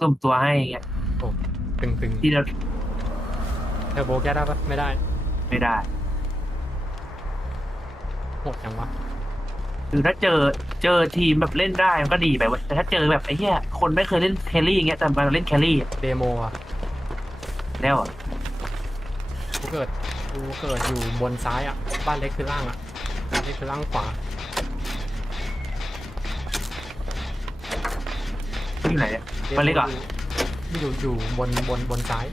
สุ่มตัวให้อย่างเงี้ยตึงตึงที่เราเทอร์โบแก้ได้ปะไม่ได้ไม่ได้ โหดจังวะคือถ้าเจอเจอทีมแบบเล่นได้มันก็ดีไปเว้ยแต่ถ้าเจอแบบไอ้เหี้ยคนไม่เคยเล่นแครี่อย่างเงี้ยแต่มาเล่นแครี่อะเดโมอะแล้วอะกูเกิดกูเกิดอยู่บนซ้ายอะบ้านเล็กคือล่างอะบ้านเล็กคือล่างขวา อยู่ไหนอะดโบ้านเล็กเหรออยู่อยู่บนบนบนซ้าย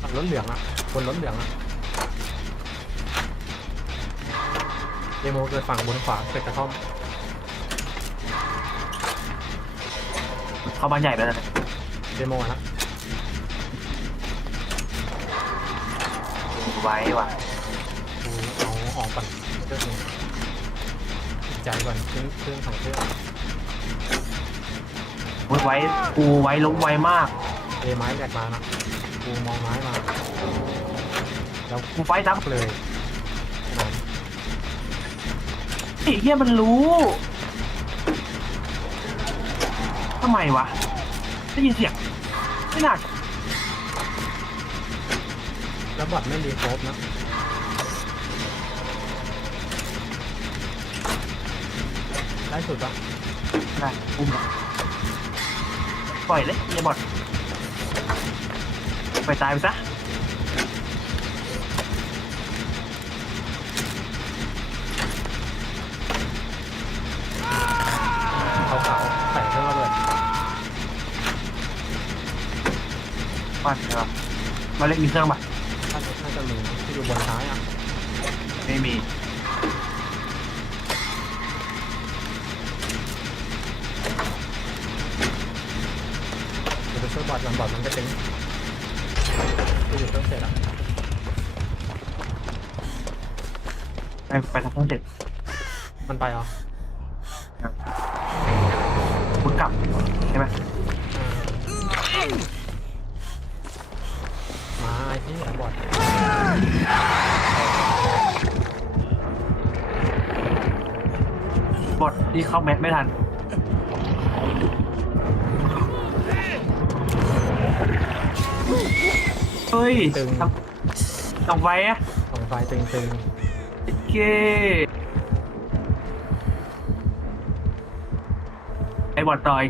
ฝั่งรถเหลืองอะบนรถเหลืองอะเดโมเกิดฝั่งบนขวาเกิดกระท่อมเข้าบ้านใหญ่ไปแล้วนะเดโมอะนะไว้ว่ะกูเอาออกก่อนเรื่องนึงใจก่อนเครื่องเครื่องของเครื่อง โอ้ยไว้กูไว้ล้มไวมากเอไม้แหลกมานะกูมองไม้มาแล้วกูไฟซับเลยนอนไอ้เหี้ยมันรู้ทำไมวะได้ยินเสียงไม่น่าแล้วบอดไม่รีโคฟนะได้สุดปะได้อุ้มอะ ปล่อยเลยอย่าบอดไปตายไปซะขาวๆใส่เครื่องระเบิดปั้นใช่ปะมาเล่นมีเครื่องปะถ้าจะน่าจะมีที่อยู่บนซ้ายอะไม่มี บอดก่อนบอดมันจะเป็นที่อยู่เครื่องเสร็จอะไปไปทำเครื่องเสร็จมันไปเหรอคุณกลับใช่ไหมอ่ามาไอ้ที่บอดบอดที่เข้าแมทไม่ทัน เฮ้ยตึง ทำต้องไว้อะของไฟตึงตึงโอเคไอ้บอดต่อย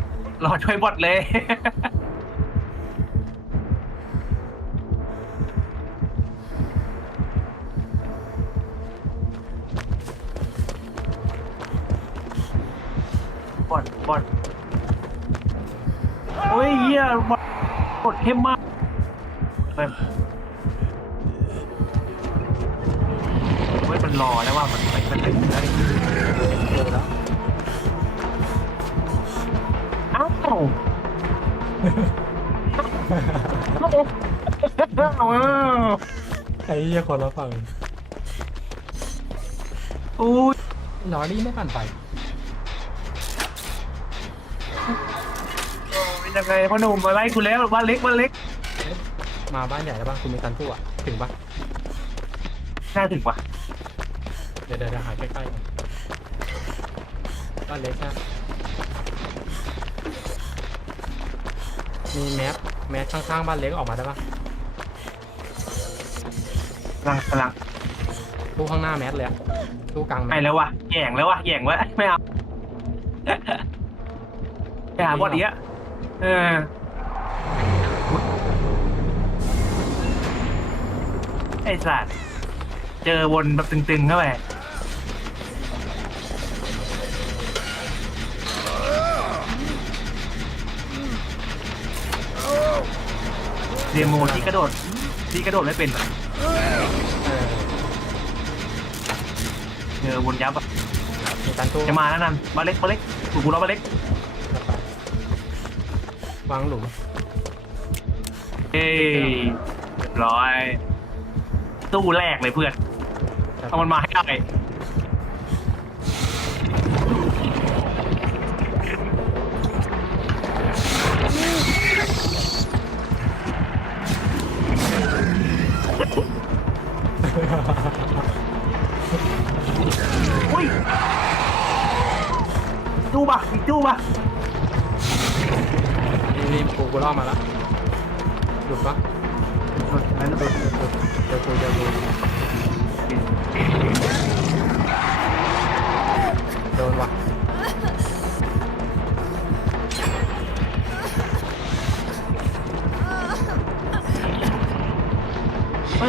รอช่วยบอดเลย บอดบอดโอ้ยเหี้ยบอดบอดเข้มมาก แบบเฮ้ยมันรอแล้วว่ามันมันมันถึงแล้วนี่ๆเร็วแล้วอ้าวอ้าวอ้าวไอ้เหี้ยคนละฝั่งอุ้ยลอรี่ไม่ผ่านไปเป็นยังไงพ่อหนุ่มมาไล่กูแล้วบ้านเล็กบ้านเล็ก มาบ้านใหญ่แล้วบ้างคุณมีการตู้อะถึงปะน่าถึงว่ะเดี๋ยวเดี๋ยวเดี๋ยวหาใกล้ๆก่อนบ้านเล็กนะมีแมสแมสข้างๆบ้านเล็กออกมาได้ปะกำลังกำลังตู้ข้างหน้าแมสเลยอะตู้กลางแมไปสแล้ววะแย่งแล้ววะแย่งวะไม่เอาไปหาบอดอีกอะเออ ไอ้สัตว์เจอวนแบบตึงๆเข้าไปเรียโมที่กระโดดที่กระโดดไม่เป็นอะเออเจอวนยับอะมีการตู้จะมาแล้วนั่นมาเล็กมาเล็กถูกกูรอมาเล็กจัดไปวางหลุมเอ้ยเรียบร้อย ตู้แรกเลยเพื่อนจัดเอามันมาให้ได้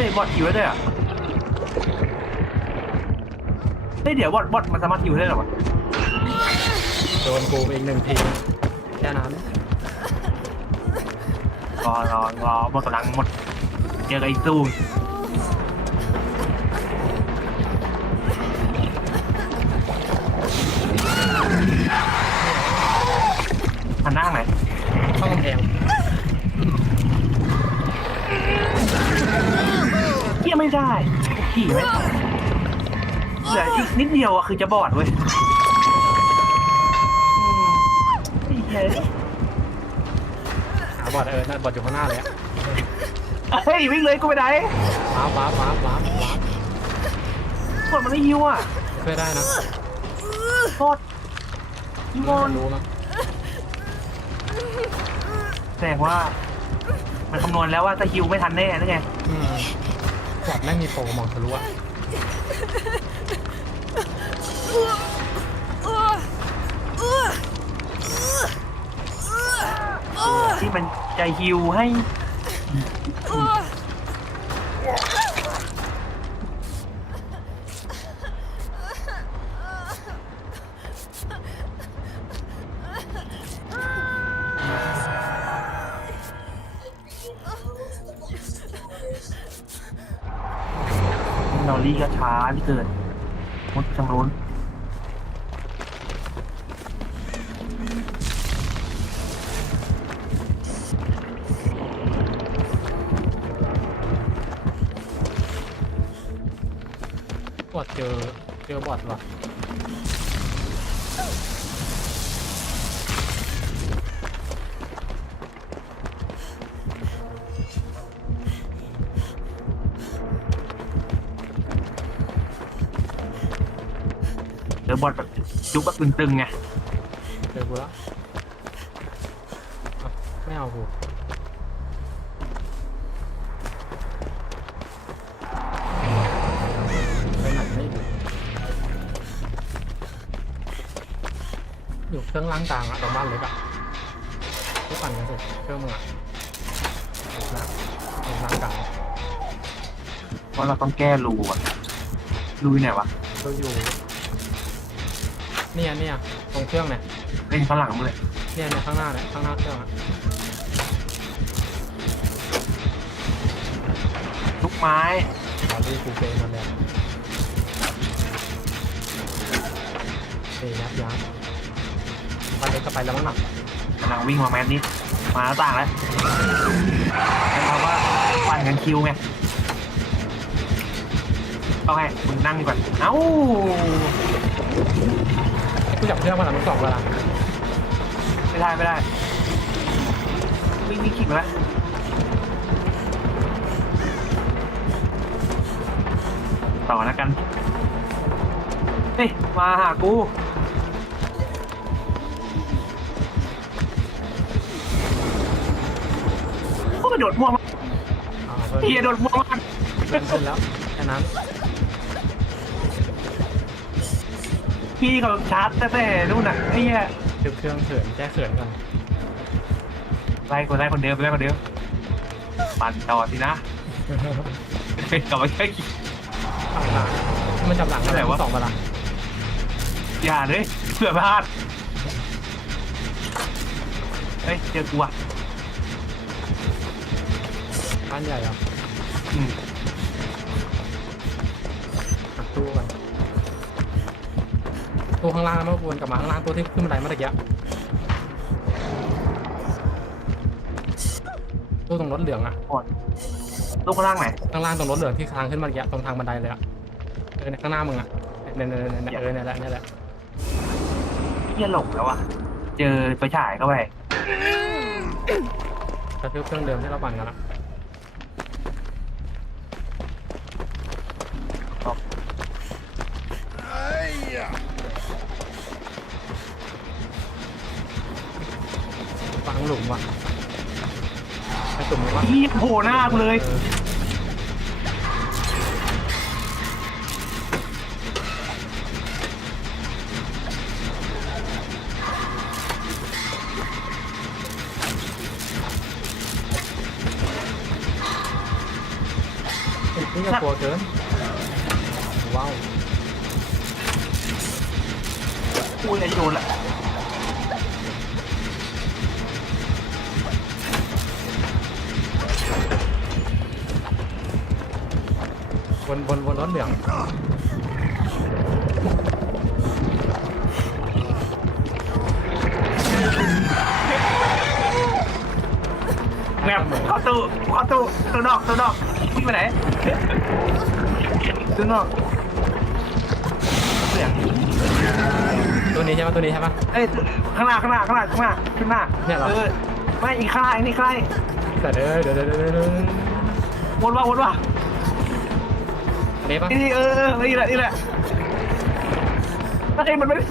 ฮ้ยบอทหิวได้ด้วยอะเฮ้ยเดี๋ยวบอทบอทมันสามารถหิวได้เหรอวะโดนกูไปอีกหนึ่งทีแค่นั้นรอรอรอหมดกำลังหมดเจอกับไอ้ซูมหันหน้าไหนเข้ากำแพง ไม่ได้ขี่ไม่ได้เหลืออีกนิดเดียวอะคือจะบอดเว้ยอืมไอ้เหี้ยหาบอดเออนั่นบอดอยู่ข้างหน้าเลยอะเฮ้ยวิ่งเลยกูไปไหนว้าบว้าบว้าบว้าบว้าบกดมันไม่ฮิวอะช่วยได้นะโทษฮิวไม่อนรู้นะแสดงว่า มันคำนวณแล้วว่าจะฮิวไม่ทันแน่นั่นไงอืม บอดแม่งมีโปรมองทะลุอะที่มันจะฮิวให้ เกิดมุดทางนู้นบอดเจอเจอบอดว่ะ อบอลแบบยุบแบบตึงๆไงเจอกูแล้วอะไม่เอากูไปไหนไม่รู้อยู่เครื่องล้างจานอะตรงบ้านเล็กอะที่ปั่นกันเสร็จเครื่องมึงอะนะล้างจานเพราะเราต้องแก้รูอะรูอยู่ไหนวะก็อยู่ เนี่ยเนี่ยตรงเครื่องเนี่ยเล่นข้างหลังมึงเลยเนี่ยเนี่ยข้างหน้าเนี่ยข้างหน้าเครื่องอะทุกไม้บอดี้กูเฟมันเลยเฟยับยับบ้านเล็กก็ไปแล้วมั้งหนักกำลังวิ่งมาแมสนี้มาหน้าต่างแล้วเพราะว่าปั่นกันคิวไงเอาไงมึงนั่งก่อนเอ้า กูจับเครื่องมาแล้วมึงสองเวลาไม่ได้ไม่ได้วิ่งวิ่งขิงแล้วต่อแล้วกันเฮ้ยมาหากูก็กระโดดม่วงมากอ่าเพิ่มพี่กระโดดม่วงมากเพิ่มขึ้นแล้วแค่นั้น พี่เขาชาร์จแต่แต่นู่นน่ะไอ้เหี้ยดึบเครื่องเขินแก้เขินกันไล่คนไล่คนเดิมไล่คนเดิมปั่นต่อสินะเป็นกลับมาแค่ขี่ จับหลังมันจับหลังอะไรวะ สองเวลาอย่าเลยเผื่อพลาดเฮ้ยเจอกูอะบ้านใหญ่เหรออืม ข้างล่างแล้วมาวนกลับมาข้างล่างตู้ที่ขึ้นบันไดเมื่อกี้ตู้ตรงรถเหลืองอะลูกข้างล่างไหนข้างล่างตรงรถเหลืองที่ทางขึ้นมาเมื่อกี้ตรงทางบันไดเลยอะเออเนี่ยข้างหน้ามึงอะเนี่ยเนี่ยเนี่ยเนี่ยเออเนี่ยแหละเนี่ยแหละเหี้ยหลงแล้วอะเจอไฟฉายเข้าไปกระทืบเครื่องเดิมที่เราปั่นกันละ ฟังหลุมว่ะตุ่มวะนี่โผล่หน้ากูเลยนี่ก็กลัวเกินว้าว กูเลยโดนละ วนวนวนรถเหลืองแมบเข้าตู้เข้าตู้ตู้นอกตู้นอกวิ่งไปไหนตู้นอกเสียงตัวนี้ใช่ปะตัวนี้ใช่ปะ เอ้ยข้างหน้าข้างหน้าข้างหน้าข้างหน้าข้างหน้าเนี่ยเหรอเออไม่อีกข้างหน้าอีกนี่ข้างหน้าอีกแต่เดี๋ยวเดี๋ยวเดี๋ยวเดี๋ยวเดี๋ยววนว่าวนว่า อันนี้ปะนี่เออเออนี่แหละนี่แหละไอ้ยมันไม่ได้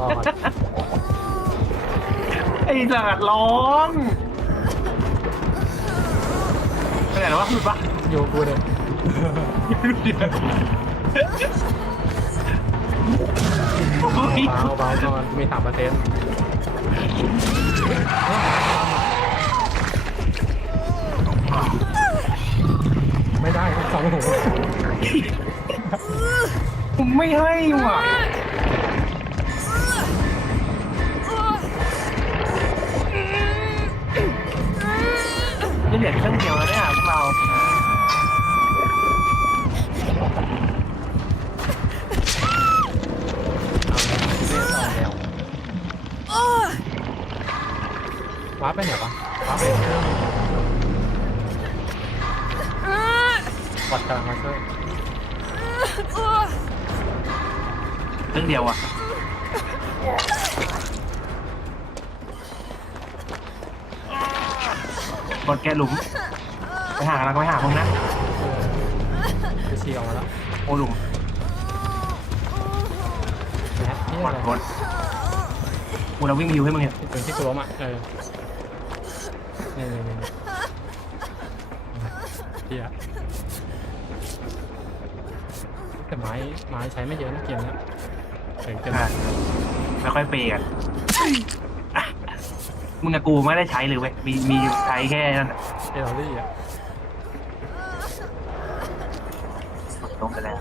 รอดไอ้สัตว์ร้องไปไหนแล้ววะหลุดปะอยู่กูเนี่ยหลุดเดียวโอ้ยเบาเบาก่อนมีสามเปอร์เซ็นต์ ไม่ได้สองหูผมไม่ให้ว่ะนี่เหลือเครื่องเดียวแล้วเนี่ยพวกเราว้าไปไหนวะ วัดกำลังมาช่วยเครื่องเดียวอะกดแกะหลุม ไปหากำลังไปหามึงนะจะชี้ออกมาแล้วโอหลุมนะฮะที่กอะดไรกดกูเราวิ่งมาอยู่ให้มึงเนี่ยที่ถึงที่กูล้มอะเออนี่นี่นี่ที่อะ แต่ไม้ไม้ใช้ไม่เยอะนะเกมเนี้ยถึงเต็มอะไม่ค่อยเปย์กันอะมึงกับกูไม่ได้ใช้เลยเว้ย มีมีใช้แค่นั้นน่ะเอลลี่อะกดลงไปแล้ว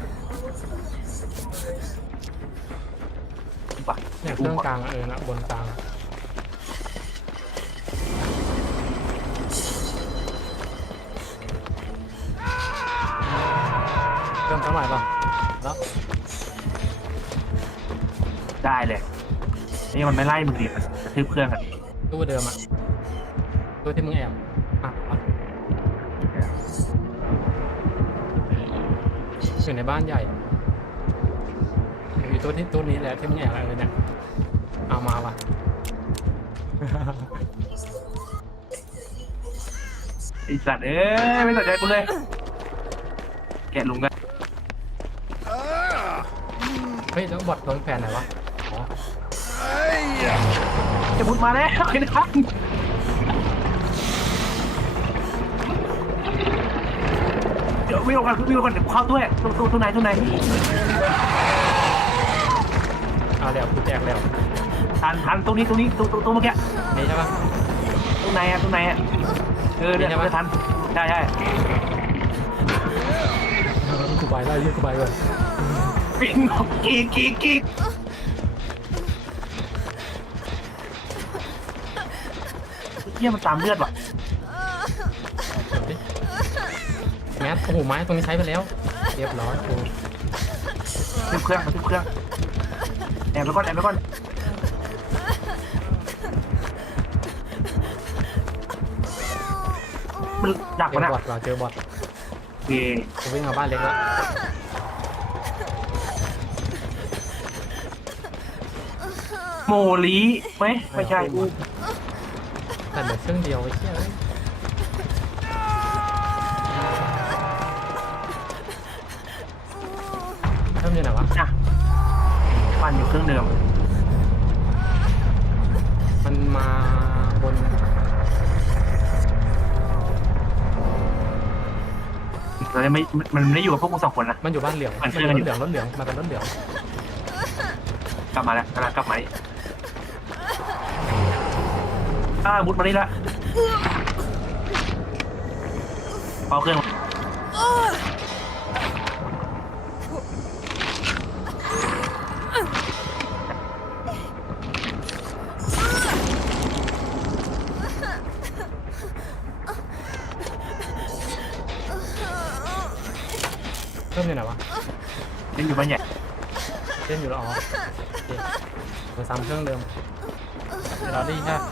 ปะเนี่ยเครื่องกลางอะเออนะบนกลางอะเครื่องเท่าไหร่ป่ะ แล้วได้เลย นี่มันไม่ไล่มึงดิมันกระทืบเครื่องกันตู้เดิมอะตู้ที่มึงแอบอะอะอยู่ในบ้านใหญ่อยู่ตู้ที่ตู้นี้แหละที่มึงแอบอะไรเนี่ยเอามาว่ะ ไอสัตว์เอ้ยไม่สนใจกูเลย แกะหลุมกัน บอทโดนแผนไหนวะอ๋อจะมุดมาแล้วไอ้นักเดี๋ยววิ่งออกกันวิ่งออกกันเดี๋ยวเข้าด้วยตัวตัวตัวไหนตัวไหนเอาแล้วกูแจกแล้วทันทันตรงนี้ตรงนี้ตัวตัวตัวเมื่อกี้นี่ใช่ปะตรงไหนอะตรงไหนอะเออเนี่ยนี่ใช่ปะจะทันใช่ใช่กูไปแล้วยืดกูไปก่อน วิ่งออกกีกกีกกีกเฮียมันตามเลือดว่ะเดี๋ยวดิแมสโอ้โหไม้ตรงนี้ใช้ไปแล้ว เรียบร้อยกูทึบเครื่องมาทึบเครื่องแอบไปก่อนแอบไปก่อนมันดักเจมันออะบอทว่ะเจอบอทโอเคกูวิ่งมาบ้านเล็กแล้ว โมลีไหมไม่ใช่อูแต่เหลือเครื่องเดียวไอ้เชี่ยเริ่มอยู่ไหนวะ อะปั่นอยู่เครื่องเดิมมันมาบนเราไม่มันไม่ได้อยู่กับพวกกูสองคนนะ มันอยู่บ้านเหลืองมันอยู่เหลืองรถเหลืองมาเป็นรถเหลืองกลับมาแล้วกำลังกลับมา อ่ามุดมานี่ละเป่าเครื่องเพิ่มอยู่ไหนวะเล่นอยู่บ้านใหญ่เล่นอยู่แล้วอ๋อโอเคมาซ้ำเครื่องเดิมเดี๋ยวเราดีใช่ปะ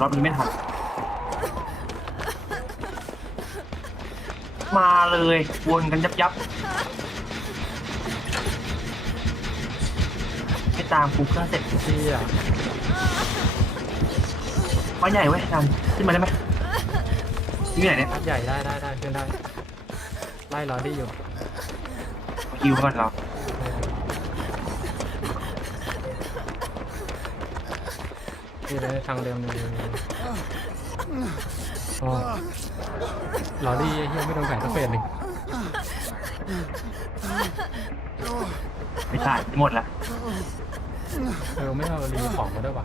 รอบนี้ไม่ทัน มาเลยวนกันยับยับไม่ตามกูเครื่องเสร็จที่อะบ้านใหญ่เว้ยทันขึ้นมาได้ไหมที่ไหนเนี่ยพัดใหญ่ได้ได้ได้ขึ้นได้ ไล่รอดี้อยู่คิวก่อนเรา นี่เลยทางเดิมเลยอ๋อรอดี้ไอ้เฮียไม่โดนแผลสักเฟสหนึ่งไม่ใช่หมดละเออไม่เอารีของมาด้วยว่ะ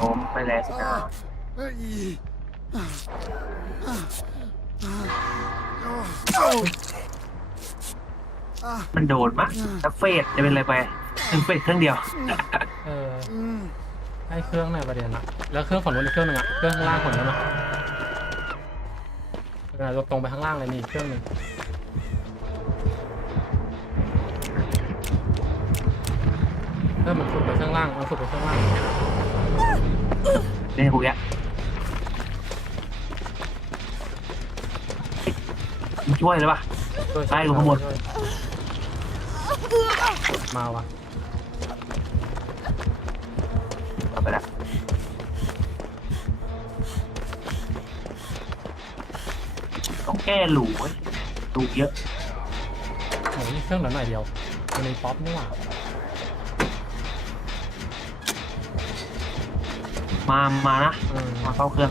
ผมไปแล้วสินะ มันโดนมั้ยแล้วเฟสจะเป็นอะไรไปถึงเฟสเครื่องเดียว เออให้เครื่องหน่อยประเด็นอะแล้วเครื่องฝั่งนู้นอีกเครื่องหนึ่งอะเครื่องข้างล่างคนนั้นอะเออตรงไปข้างล่างเลยนี่อีกเครื่องหนึ่งเออมันสุดไปเครื่องล่างมันสุดไปเครื่องล่างเล่นพวกเนี้ยมึงช่วยเลยปะช่วยใช่ลงข้างบนช่วย มาว่ะเอาไปละต้องแก้หลูเว้ยหลูเยอะโอ้ยเครื่องเหลือหน่อยเดียวมันมีป๊อปนี่หว่ามามานะ เออมาเข้าเครื่อง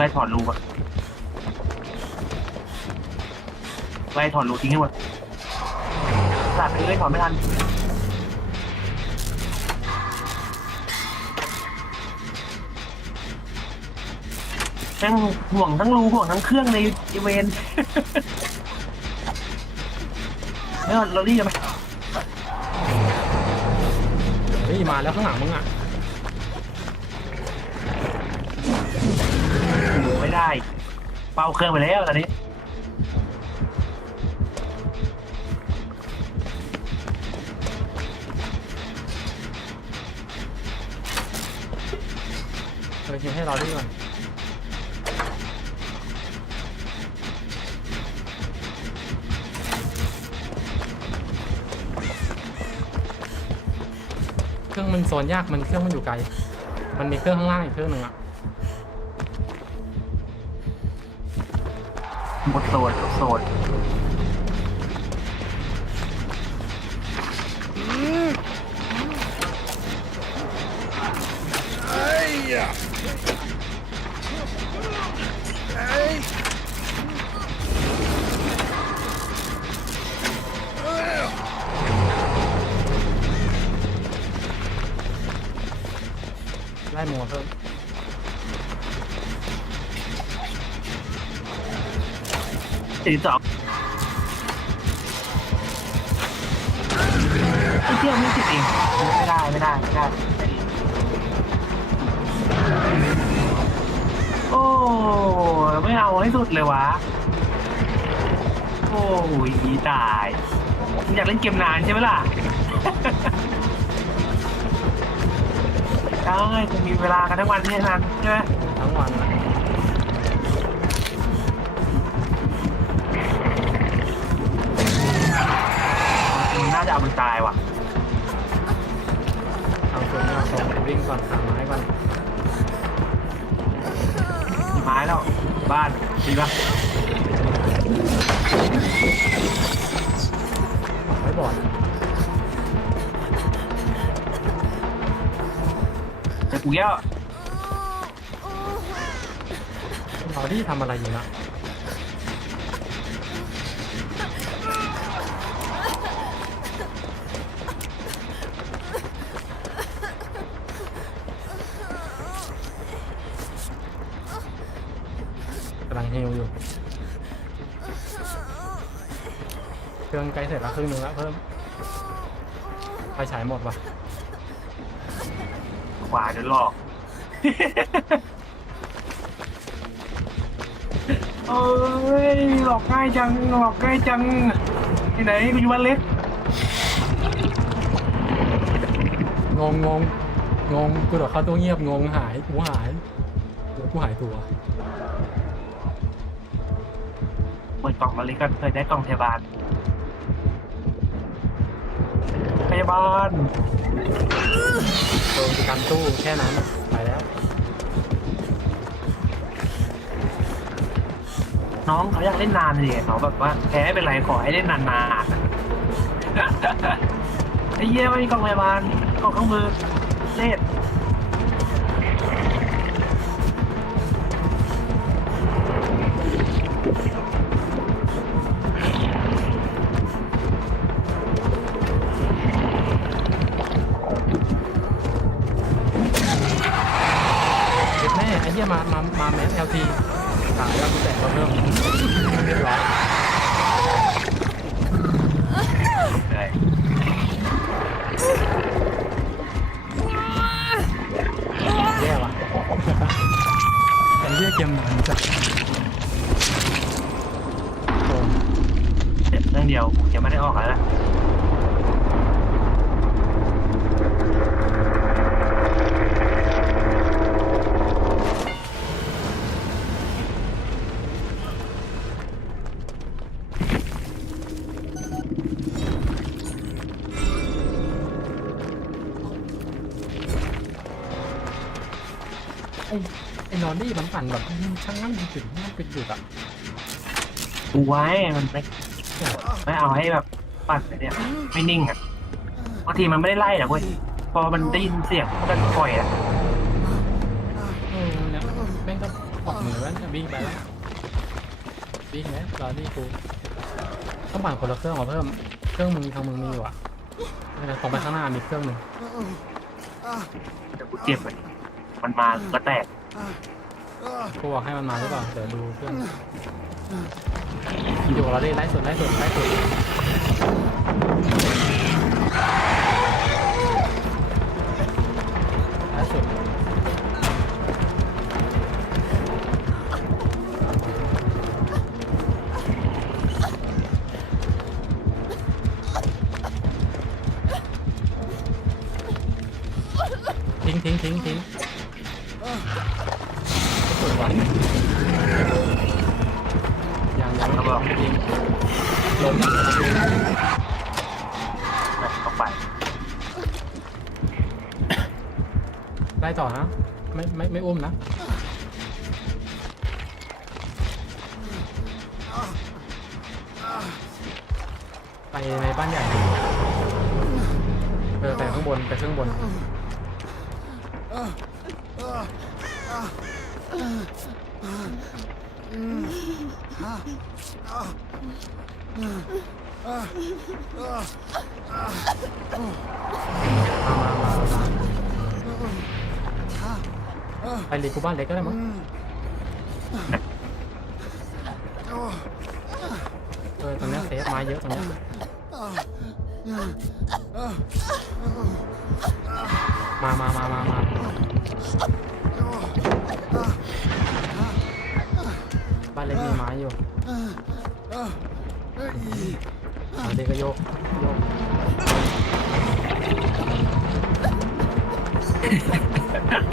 ไล่ถอดรูอนไล่ถอดรูทิ้งให้หมดตัดไปเลยถอดไม่ทันแม่งห่วงทั้งรูห่วงทั้งเครื่องในอีเวนต์แล้วเรารีบไหมเฮ้ยมาแล้วข้างหลังมึงอะ ไม่ได้ เป่าเครื่องไปแล้วตอนนี้เออยิงให้เราด้วยก่อนเครื่องมันโซนยากมันเครื่องมันอยู่ไกล มันมีเครื่องข้างล่างอีกเครื่องหนึ่งอะ หมด สี่สองไอ้เที่ยวไม่ติดเองไม่ได้ไม่ได้ไม่ได้ โอ้ไม่เอาให้สุดเลยวะ โอ้ยตายอยากเล่นเกมนานใช่ไหมล่ะ ได้คงมีเวลากันทั้งวันที่นานใช่ไหมทั้งวันนะ ตายว่ะเอาตัวนี้เอาสองวิ่งก่อนหาไม้ก่อนไม้แล้วบ้านดีปะไม่บ่อนจะกูแย่เราที่ทำอะไรอยู่นะ เครื่องใกล้เสร็จแล้วครึ่งหนึงแล้วเพิ่มไฟฉายหมดว่ะขวาจะหลอก เอ้ยหลอกง่ายจังหลอกง่ายจังที่ไหนกูอยู่บ้านเล็กงงงงงงกูโดดเข้าตัวเงียบงงหายกูหายกูกูหายตัวเปิดกล่องมาเล็กก็เคยได้กล่องพยาบาล พยาบาลโดนประกันตู้แค่นั้นไปแล้ว น้องเขาอยากเล่นนานเลยเขาแบบว่าแพ้เป็นไรขอให้เล่นนานๆไอ้เยี่ยไม่มีกองพยาบาลกองข้างมือเล่น ไอ้ไอ้นอนนี่มันปั่นแบบช่างนั่งจุดนั่งจุดจุดอะดูไว้มันไม่ไม่เอาให้แบบปั่นไปเนี่ยไม่นิ่งอะบางทีมันไม่ได้ไล่หรอกเว้ยพอมันได้ยินเสียงมันก็ปล่อยอะเออเนี่ยแม่งก็ออกมือแล้ววิ่งไปแล้ววิ่งไหมรอนี่กูต้องปั่นคนละเครื่องมาเพิ่มเครื่องมึงทางมึงมีอยู่อะเออตรงไปข้างหน้ามีเครื่องหนึ่งเดี๋ยวกูเจ็บมัน มันมาก็แตกกูบอกให้มันมาหรือเปล่าเดี๋ยวดูเครื่องอยู่กับเราได้ไล่สุดไล่สุดไล่สุดไล่สุดทิ้งทิ้งทิ้งทิ้ง ไม่ไม่อุ้มนะไปในบ้านใหญ่เออไปข้างบนไปข้างบนม ไปรีกูบ้านเล็กก็ได้มั้งเออตรงเนี้ยเซฟไม้เยอะตรงเนี้ยมามามามามาบ้านเล็กมีไม้อยู่บ้านเล็กก็โยกโยก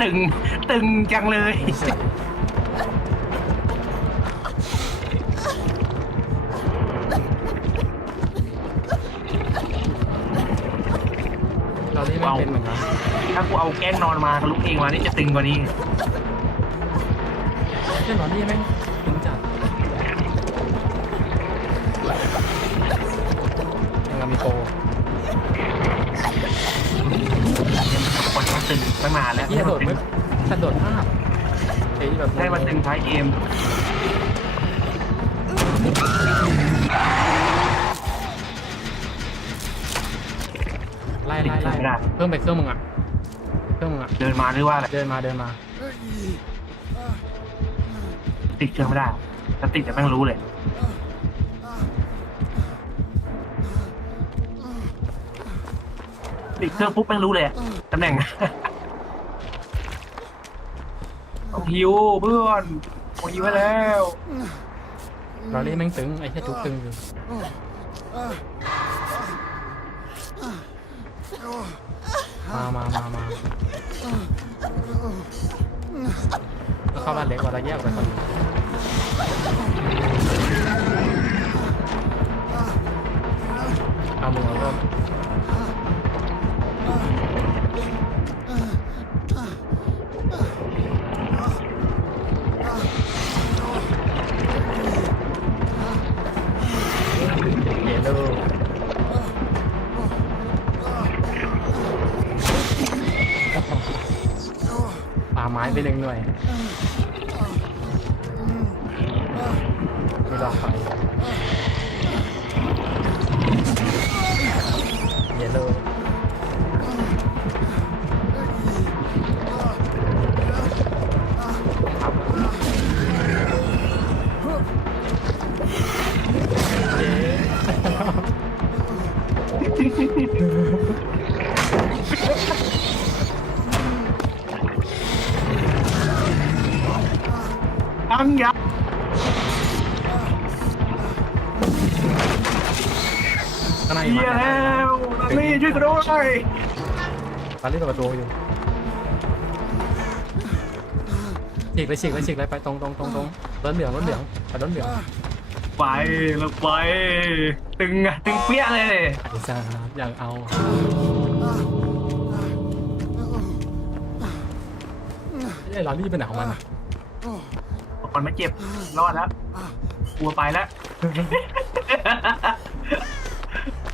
ตึง ตึงจังเลย เราเล่นไม่เป็นเหมือนกันถ้ากูเอาแกล้งนอนมากับลูกเองมานี่จะตึงกว่านี้เจ้าหนอนนี่แม่งถึงจัดยังกับมีโปร คนมันตึงตั้งนานแล้วเฮียโดดไม่กระโดดภาพไอ้แบบให้มันตึงท้ายเกมไล่ไล่ไล่ไม่ได้เพิ่มไปเครื่องมึงอะเครื่องมึงอะเดินมาหรือว่าอะไรเดินมาเดินมาติดเครื่องไม่ได้ถ้าติดจะแม่งรู้เลย ติดเครื่องปุ๊บแม่งรู้เลยอะตำแหน่ง ต้องฮิวเพื่อนโอ้ฮิวให้แล้วลอรี่แม่งตึงไอ้แค่จุกตึงอยู่มามามามาก็เข้าบ้านเล็กว่าเราแยกไปก่อนเอามึงเอาเริ่ม เยลโล่ปาไม้ไปหนึ่งหน่วย ด้วยตอนนี้เปิดประตูอยู่ฉีกเลยฉีกเลยฉีกเลยไปตรงตรงตรงตรงรถเหลืองรถเหลืองไปรถเหลืองไปแล้วไป ตึงอะตึงเปี้ยเลย ไอ้ซ่าอยากเอาไอ้ลอรี่เป็นไหนของมันอะคนไม่เจ็บ รอดแล้วกลัวไปแล้ว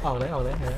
ออกเลยออกเลยเออ